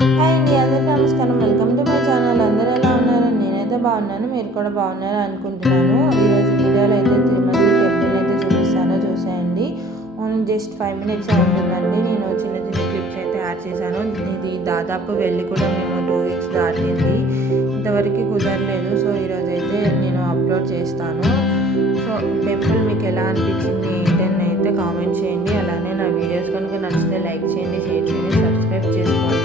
Hi అండి, అందరికీ నమస్కారం. Welcome to my channel. అందరూ ఎలా ఉన్నారు? నేనైతే బాగున్నాను, మీరు కూడా బాగున్నారు అనుకుంటున్నాను. ఈరోజు వీడియోలో అయితే తిరుమల టెంపుల్ అయితే చూసేయండి. ఓన్లీ జస్ట్ 5 minutes ఉంటుందండి. నేను చిన్న చిన్న క్లిప్స్ అయితే యాడ్ చేశాను. ఇది దాదాపు వెళ్ళి కూడా మేము 2 weeks దాటింది, ఇంతవరకు కుదరలేదు. సో ఈరోజు అయితే నేను అప్లోడ్ చేస్తాను. సో టెంపుల్ మీకు ఎలా అనిపించింది ఏంటని అయితే కామెంట్ చేయండి. అలానే నా వీడియోస్ కనుక నచ్చితే లైక్ చేయండి, షేర్ చేయండి, సబ్స్క్రైబ్ చేసుకోండి.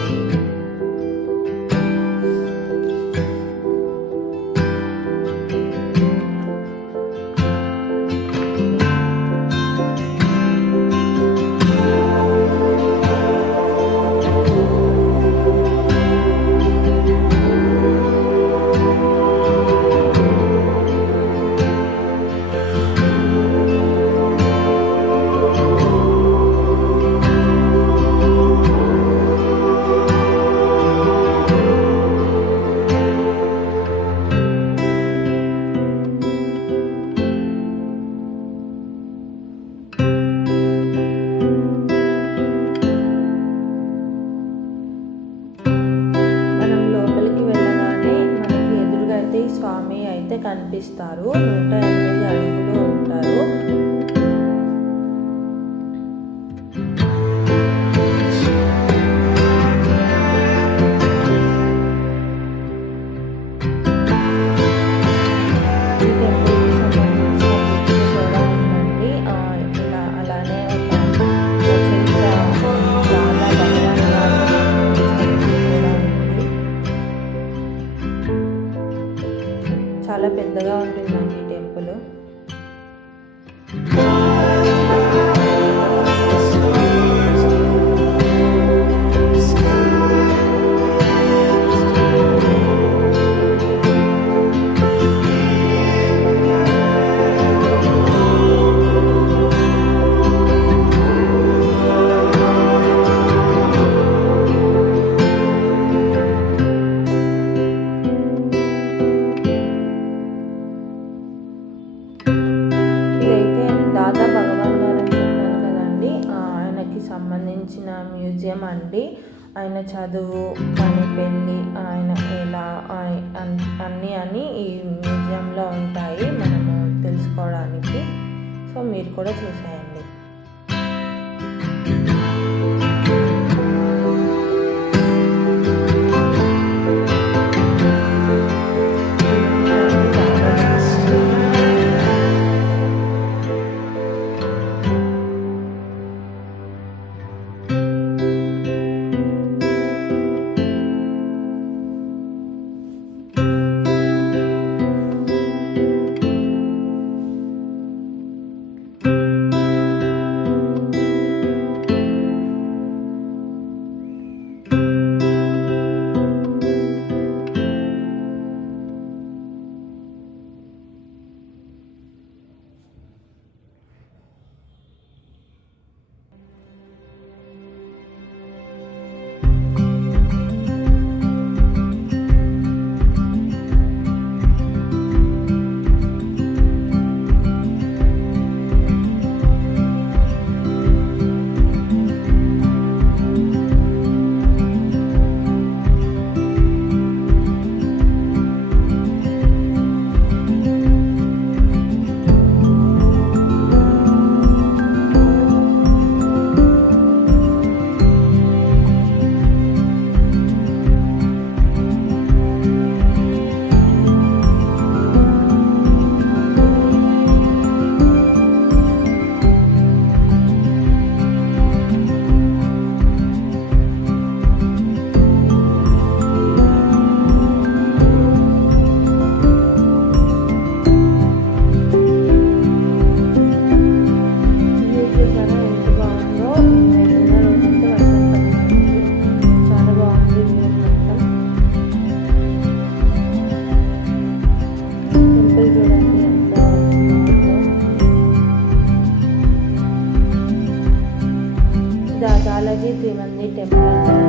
స్వామి అయితే కనిపిస్తారు. 108 అడుగులు ఉంటారు. చాలా పెద్దగా ఉంటుందండి టెంపుల్. ఇదైతే దాదా భగవాన్ గారు అని చెప్పాను కదండి, ఆయనకి సంబంధించిన మ్యూజియం అండి. ఆయన చదువు, పని, పెళ్ళి, ఆయన ఎలా అన్నీ అని ఈ మ్యూజియంలో ఉంటాయి మనము తెలుసుకోవడానికి. సో మీరు కూడా చూసేయండి. బాలాజీ తిరుమల టెంపుల్.